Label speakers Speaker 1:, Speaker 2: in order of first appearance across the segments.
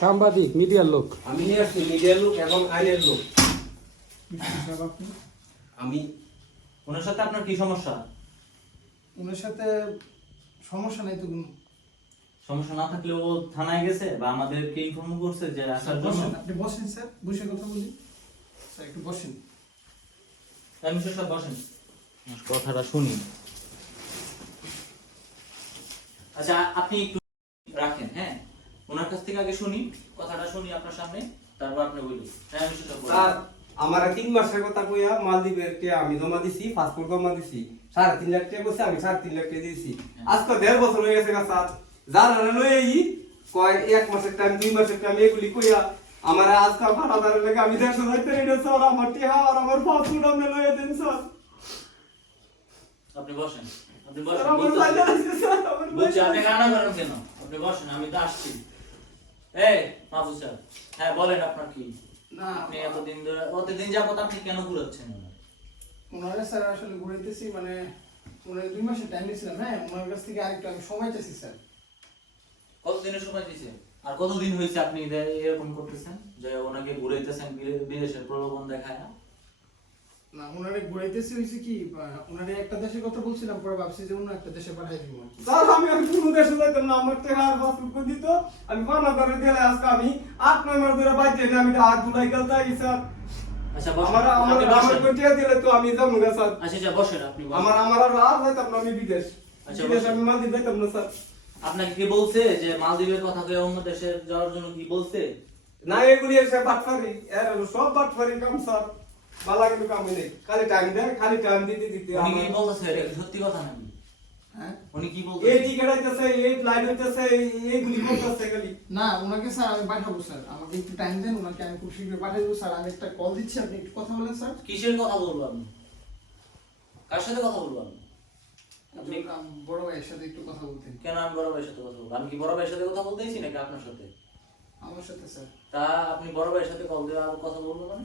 Speaker 1: সাংবাদিক মিডিয়ার লোক।
Speaker 2: আমি আসছি মিডিয়ার লোক এবং আইনের লোক। আমি
Speaker 3: ওনার সাথে আপনার কি সমস্যা?
Speaker 4: ওনার সাথে সমস্যা নাই তো কোনো।
Speaker 3: সমস্যা না থাকলে ও থানায় গেছে বা আমাদেরকে ইনফর্ম করছে যে আসার জন্য।
Speaker 4: আপনি বসেন স্যার বসে কথা বলি। স্যার একটু বসেন।
Speaker 3: আমি সব বসেন। আমার কথাটা শুনি। আচ্ছা আপনি একটু রাখেন হ্যাঁ? ওনার কাছ থেকে আগে শুনি কথাটা শুনি আপনার সামনে তারপর আপনি বলি হ্যাঁ আমি সেটা।
Speaker 2: স্যার আমার তিন মাসের কথা কইয়া মালদ্বীপের কে আমি জমা দিছি পাসপোর্ট জমা দিছি সাড়ে তিন লাখ টাকা কইছে আমি সাড়ে তিন লাখ টাকা দিয়েছি। আজকে দেড় বছর হয়ে গেছে গা স্যার? যারা লয়ে ই কয় এক মাসের টাইম দুই মাসের টাইম এগুলি কইয়া আমার আজকাল ভাড়া দাঁড়ে লাগে আমি দেড়শো যাইতে রেডি স্যার আমার টিহা আর আমার পাসপোর্ট আপনি লয়ে দেন স্যার।
Speaker 3: আপনি বসেন আপনি বসেন
Speaker 2: আমার আছে, স্যার, আমার বাইরে
Speaker 3: আপনি
Speaker 2: আছে।
Speaker 3: কান্না করেন কেন? আপনি বসেন আমি তো আসছি। এই মাহফুজ স্যার হ্যাঁ বলেন আপনার কি?
Speaker 4: না
Speaker 3: আপনি এতদিন ধরে অতদিন যাবত আপনি কেন ঘুরাচ্ছেন?
Speaker 4: ওনারা স্যার আসলে ঘুরাইতেছি মানে ওনার দুই মাসের টাইম নিয়েছিলাম হ্যাঁ? ওনার কাছ থেকে আরেকটু আমি সময় চাইছি স্যার।
Speaker 3: কতদিনের সময় দিছে? আর কতদিন হয়েছে আপনি এরকম করতেছেন? যে ওনাকে ঘুরাইতেছেন বিদে- বিদেশের প্রলোভন দেখায়
Speaker 4: না? ওনারে ঘুরাইতেছি হয়েছে কি ওনারে একটা দেশের কথা বলছিলাম পরে ভাবছি যে অন্য একটা দেশে পাঠাই দিব।
Speaker 2: স্যার আমি আর কোনো দেশে যাইতাম না আমার টেকা আর পাসপোর্ট করে দিত আমি বানা করে দিলে আজকে আমি আট নয় মাস ধরে বাইতে এনে আমি হাত ধুলাই গেল তাই স্যার।
Speaker 3: আচ্ছা
Speaker 2: আমার আমার আমার
Speaker 3: বসেন
Speaker 2: দিলে তো আমি যাব না স্যার।
Speaker 3: আচ্ছা আচ্ছা বসেন আপনি
Speaker 2: আমার আমার আর আর যাইতাম না আমি বিদেশ।
Speaker 3: আচ্ছা,
Speaker 2: বিদেশ আমি মালদ্বীপ যাইতাম না স্যার।
Speaker 3: আপনাকে কি বলছে যে মালদ্বীপের কথা কয়ে অন্য দেশে যাওয়ার জন্য কি বলছে?
Speaker 2: না এগুলি এসে বাটফারি এর সব বাটফারি কাম স্যার। বালা কিন্তু কাম নেই খালি টাইম দেয় খালি টাইম দিতে দিতে
Speaker 3: উনি কি বলতেছে? সত্যি কথা নাকি?
Speaker 4: হ্যাঁ?
Speaker 3: উনি কি
Speaker 2: এই টিকেট হইতেছে এই ফ্লাইট হইতেছে এই- এইগুলি করতেছে খালি।
Speaker 4: না ওনাকে স্যার আমি পাঠাবো স্যার। আমাকে একটু টাইম দেন ওনাকে আমি খুব শীঘ্রই পাঠিয়ে স্যার। আমি একটা কল দিচ্ছি আপনি একটু কথা বলেন স্যার।
Speaker 3: কিসের কথা বলব আপনি? কার সাথে কথা বলব আপনি?
Speaker 4: বড় ভাইয়ের সাথে একটু কথা বলতেন
Speaker 3: কেন আমি বড় ভাইয়ের সাথে কথা বলব? আমি কি বড় ভাইয়ের সাথে কথা বলতেছি নাকি আপনার সাথে?
Speaker 4: আমার সাথে স্যার।
Speaker 3: তা আপনি বড় ভাইয়ের সাথে কল দিয়ে আর কথা বলব মানে?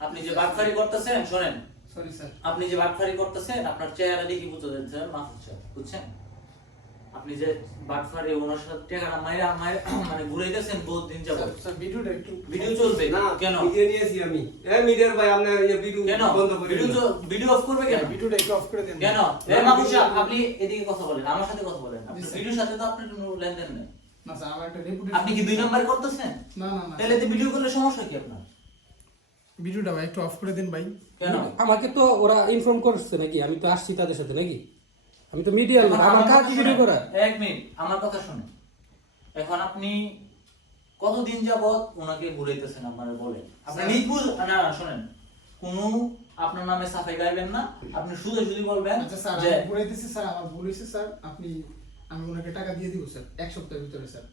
Speaker 3: আপনি যে বাটফারি করতেছেন শোনেন।
Speaker 4: সরি স্যার
Speaker 3: আপনি যে বাটফারি করতেছেন আপনার চেহারা দেখি বুঝতে যাচ্ছে মাহফুজ সাহেব, বুঝছেন? আপনি যে বাটফারি ওনার সাথে টেকাটা মাইরা মাইরা মানে ঘুরাইতেছেন বহুত দিন যাবত।
Speaker 4: স্যার, ভিডিওটা একটু
Speaker 3: ভিডিও চলবে?
Speaker 2: না
Speaker 3: কেন?
Speaker 2: ভিডিও নিয়েছি আমি। এ মিডিয়ার ভাই আপনি এই ভিডিও
Speaker 3: কেন?
Speaker 2: বন্ধ করে
Speaker 3: ভিডিও। চল- ভিডিও অফ করবে কেন?
Speaker 4: ভিডিওটা একটু অফ করে দেন।
Speaker 3: কেন? এ সাহেব, আপনি এদিকে কথা বলেন আমার সাথে কথা বলেন।
Speaker 4: আপনি
Speaker 3: ভিডিওর সাথে তো আপনার কোনো লেনদেন নেই।
Speaker 4: না স্যার আমার একটা রেপুটেশন
Speaker 3: আপনি কি দুই নাম্বার করতেছেন?
Speaker 4: না না না
Speaker 3: তাহলে তো ভিডিও করলে সমস্যা কি আপনার?
Speaker 4: ভিডিওটা ভাই একটু অফ করে দেন ভাই।
Speaker 3: কেন?
Speaker 1: আমাকে তো ওরা ইনফর্ম করছে নাকি? আমি তো আসছি তাদের সাথে নাকি? আমি তো মিডিয়ার লোক। আমার কাজ ভিডিও করা
Speaker 3: এক মিনিট আমার কথা শুনে এখন আপনি কতদিন যাবত ওনাকে ঘুরাইতেছেন আপনারা বলেন? আপনি। নিখুঁজ না না শুনেন। কোন আপনার নামে সাফাই গাইবেন না আপনি শুধু শুধু বলবেন
Speaker 4: আচ্ছা স্যার আমি ঘুরাইতেছি স্যার আমার ভুল হয়েছে স্যার। আপনি আমি ওনাকে টাকা দিয়ে দিব স্যার এক সপ্তাহের ভিতরে স্যার।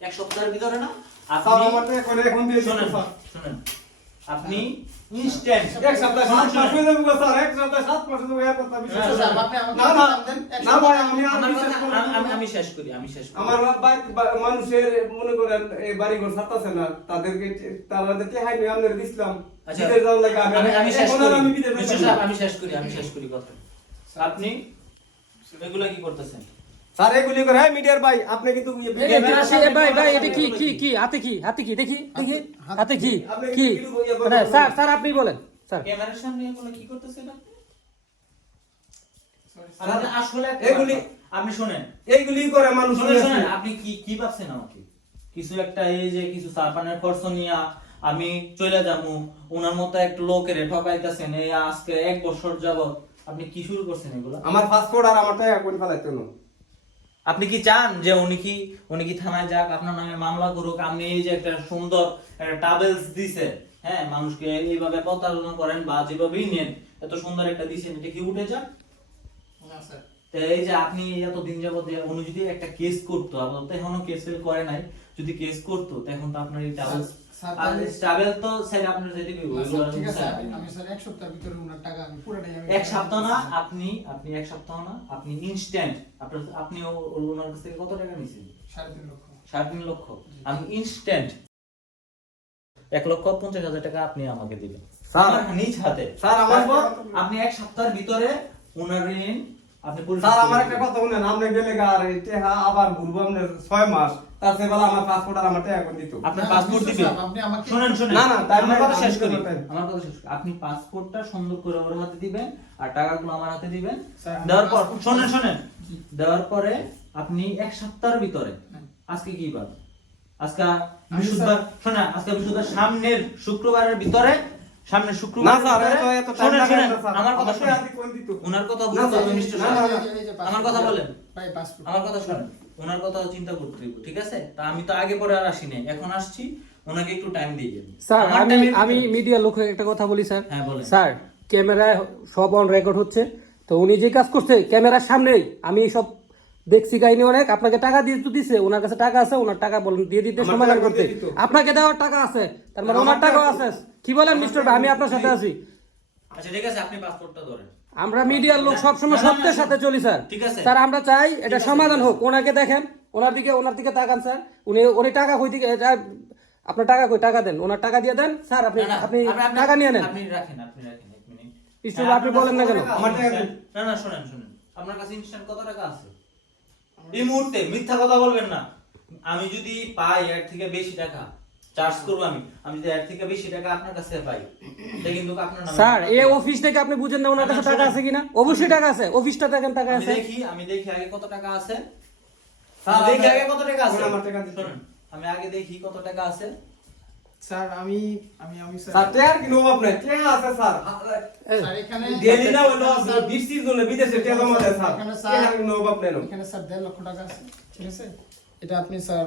Speaker 3: এক সপ্তাহের ভিতরে না? আপনি
Speaker 2: করে এখন দিয়ে
Speaker 3: শুনেন শুনেন। আপনি ইনস্ট্যান্ট
Speaker 2: এক সপ্তাহ সাত মাস হয়ে যাবে স্যার এক সপ্তাহ সাত মাস হয়ে যাবে কথা বিশ্বাস
Speaker 3: না,
Speaker 4: আমাকে
Speaker 2: না না না ভাই আমি
Speaker 3: আমার আমি- শেষ করি আমি শেষ করি।
Speaker 2: আমার ভাই মানুষের মনে করেন এই বাড়ি ঘর ছাড়তেছে না তাদেরকে তাদেরকে হাই নিয়ে আমাদের দিছিলাম
Speaker 3: আচ্ছা।
Speaker 2: বিদেশ যাওয়ার লাগে আমি
Speaker 3: আমি শেষ করি।
Speaker 2: আমি বিদেশ।
Speaker 3: আমি শেষ করি আমি শেষ করি কথা। আপনি? এগুলা কি করতেছেন?
Speaker 2: স্যার এগুলি করে হ্যাঁ মিডিয়ার ভাই আপনি কিন্তু
Speaker 1: এ, এ, এ, ভাই ভাই এটা কি কি কি হাতে কি হাতে কি দেখি দেখি
Speaker 4: হাতে-
Speaker 1: হাতে কি কি
Speaker 2: কি? বলবেন?
Speaker 1: স্যার স্যার আপনি বলেন স্যার।
Speaker 3: ক্যামেরার সামনে কি করতেছেন আপনি আসলে
Speaker 2: এগুলি-
Speaker 3: আপনি শুনেন।
Speaker 2: এইগুলি করে মানুষ
Speaker 3: শুনেন শুনেন আপনি কি কি ভাবছেন আমাকে? কিছু একটা এই যে কিছু সারপানের খরচ নিয়া আমি চলে যাব ওনার মতো একটা লোকের ঠকাইতেছেন এই আজকে এক বছর যাবত আপনি কি শুরু করছেন এগুলো?
Speaker 2: আমার পাসপোর্ট আর আমার ফেলাইতে না
Speaker 3: আপনি কি চান যে উনি কি উনি কি থানায় যাক? আপনার নামে মামলা করুক। আপনি এই যে একটা সুন্দর, একটা টাবেলস দিছে হ্যাঁ? মানুষকে এইভাবে প্রতারণা করেন বা যেভাবেই নেন, এত সুন্দর একটা দিছেন, এটা কি উঠে যান
Speaker 4: না, স্যার।
Speaker 3: এই যে আপনি এত দিন যাবত যে উনি যদি একটা কেস করতো আপাতত এখনও কেস করে নাই যদি কেস করতো তখন তো আপনার এই টাবেলস
Speaker 4: স্যার,
Speaker 3: আর
Speaker 4: তাহলে-
Speaker 3: টাবেল তো স্যার আপনার যেটা কি
Speaker 4: ঠিক আছে আমি- আমি স্যার এক সপ্তাহের ভিতরে ওনার টাকা আমি পুরোটাই
Speaker 3: এক সপ্তাহ না আপনি আপনি এক সপ্তাহ না আপনি ইনস্ট্যান্ট আপনার আপনি ওনার কাছ থেকে কত টাকা নিয়েছেন?
Speaker 4: সাড়ে তিন লক্ষ।
Speaker 3: সাড়ে তিন লক্ষ। আমি ইনস্ট্যান্ট এক লক্ষ পঞ্চাশ হাজার টাকা আপনি আমাকে দিবেন।
Speaker 2: স্যার।
Speaker 3: নিজ হাতে।
Speaker 2: স্যার, আমার
Speaker 3: আপনি এক সপ্তাহের ভিতরে ওনার ঋণ
Speaker 2: স্যার
Speaker 3: করে
Speaker 2: আমার একটা কথা শুনেন আপনি গেলে আর টেহা আবার ঘুরবো আপনার ছয় মাস তার চেয়ে ভালো আমার পাসপোর্ট আর আমার টেহা করে দিত।
Speaker 3: আপনার পাসপোর্ট
Speaker 4: মিস্টার আপনি আমাকে-
Speaker 3: শুনেন শুনেন।
Speaker 2: না, না,
Speaker 3: আমার কথা শেষ করি। আমার কথা শেষ আপনি পাসপোর্টটা সুন্দর করে ওর হাতে দিবেন আর টাকাগুলো আমার হাতে দিবেন। দেওয়ার পর শুনেন শুনেন। দেওয়ার পরে আপনি এক সপ্তাহের ভিতরে আজকে কি বার? আজকে বৃহস্পতিবার শোনেন আজকে বৃহস্পতিবার সামনের শুক্রবারের ভিতরে সামনের শুক্রবার
Speaker 2: না স্যার এত এত টাইম লাগে না স্যার।
Speaker 3: আমার কথা শুনেন। ওনার কথা আমার কথা বলেন।
Speaker 4: ভাই।
Speaker 3: আমার কথা শুনেন। ওনার কথা চিন্তা করতে ঠিক আছে? তা আমি তো আগে পরে আর আসি এখন আসছি ওনাকে একটু টাইম দিয়ে যাবেন
Speaker 1: স্যার আমি আমি মিডিয়ার একটা কথা বলি স্যার।
Speaker 3: হ্যাঁ বলেন।
Speaker 1: স্যার ক্যামেরায় সব অন রেকর্ড হচ্ছে। তো উনি যে কাজ করছে ক্যামেরার সামনেই। আমি সব দেখছি কাহিনী অনেক। আপনাকে টাকা দিয়ে তো দিছে। ওনার কাছে টাকা আছে ওনার টাকা বলেন দিয়ে দিতে সমাধান করতে আপনাকে দেওয়ার টাকা আছে। তার মানে ওনার টাকাও
Speaker 2: টাকা-
Speaker 1: আছে। কি বলেন মিস্টার ভাই? আমি আপনার সাথে আছি।
Speaker 3: আচ্ছা ঠিক আছে আপনি পাসপোর্টটা ধরেন।
Speaker 1: আমরা মিডিয়ার লোক সবসময় সত্যের সাথে চলি স্যার।
Speaker 3: ঠিক আছে।
Speaker 1: স্যার আমরা চাই এটা সমাধান হোক। ওনাকে দেখেন ওনার দিকে ওনার দিকে তাকান স্যার। উনি উনি টাকা কই দিকে আপনার টাকা কই টাকা দেন। ওনার টাকা দিয়ে দেন স্যার আপনি আপনি টাকা নিয়ে নেন।
Speaker 3: আপনি রাখেন আপনি রাখেন এক মিনিট।
Speaker 1: মিস্টার আপনি বলেন না কেন?
Speaker 2: আমার টাকা দেন।
Speaker 3: না না শুনেন শুনেন। আপনার কাছে ইনস্ট্যান্ট কত টাকা আছে? এই মুহূর্তে মিথ্যা কথা বলবেন না। আমি যদি পাই এর থেকে বেশি টাকা চার্জ করব আমি। আমি যদি এর থেকে বেশি টাকা আপনার কাছে পাই এটা কিন্তু আপনার নামে
Speaker 1: স্যার এই অফিস থেকে আপনি বুঝেন না ওনার কাছে টাকা আছে কিনা? অবশ্যই টাকা আছে অফিসটা দেখেন টাকা আছে।
Speaker 3: দেখি আমি দেখি আগে কত টাকা আছে।
Speaker 2: স্যার,
Speaker 3: দেখি আগে কত টাকা আছে।
Speaker 2: আমার টাকা
Speaker 3: শুনুন আমি আগে দেখি কত টাকা আছে।
Speaker 4: স্যার আমি আমি আমি
Speaker 2: স্যার
Speaker 4: স্যার
Speaker 2: কি আছে স্যার।
Speaker 4: স্যার এখানে
Speaker 2: না হলো বৃষ্টির জন্য বিদেশে জমা দেয় স্যার।
Speaker 4: এখানে স্যার- এখানে স্যার দেড় লক্ষ টাকা আছে ঠিক আছে? এটা আপনি স্যার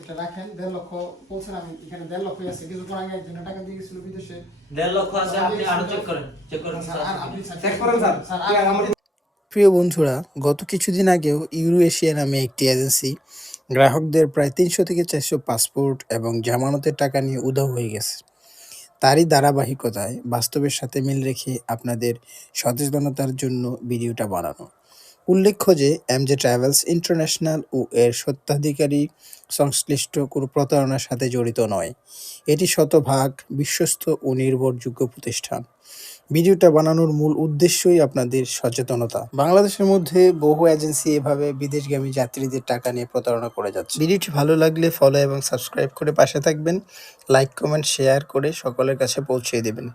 Speaker 4: এটা রাখেন দেড় লক্ষ বলছেন আমি এখানে দেড় লক্ষই আছে কিছুক্ষণ আগে একজনের টাকা দিয়ে গেছিল বিদেশে।
Speaker 3: দেড় লক্ষ আছে আপনি আরও চেক করেন চেক করেন
Speaker 4: স্যার আপনি
Speaker 2: চেক করেন স্যার।
Speaker 5: প্রিয় বন্ধুরা গত কিছুদিন আগেও ইউরো এশিয়া নামে একটি এজেন্সি গ্রাহকদের প্রায় তিনশো থেকে চারশো পাসপোর্ট এবং জামানতের টাকা নিয়ে উধাও হয়ে গেছে। তারই ধারাবাহিকতায় বাস্তবের সাথে মিল রেখে আপনাদের সচেতনতার জন্য ভিডিওটা বানানো। উল্লেখ্য যে এমজে ট্রাভেলস ইন্টারন্যাশনাল ও এর সত্ত্বাধিকারী সংশ্লিষ্ট কোনো প্রতারণার সাথে জড়িত নয়। এটি শতভাগ বিশ্বস্ত ও নির্ভরযোগ্য প্রতিষ্ঠান। ভিডিওটা বানানোর মূল উদ্দেশ্যই আপনাদের সচেতনতা। বাংলাদেশের মধ্যে বহু এজেন্সি এভাবে বিদেশগামী যাত্রীদের টাকা নিয়ে প্রতারণা করে যাচ্ছে। ভিডিওটি ভালো লাগলে ফলো এবং সাবস্ক্রাইব করে পাশে থাকবেন। লাইক কমেন্ট শেয়ার করে সকলের কাছে পৌঁছে দেবেন।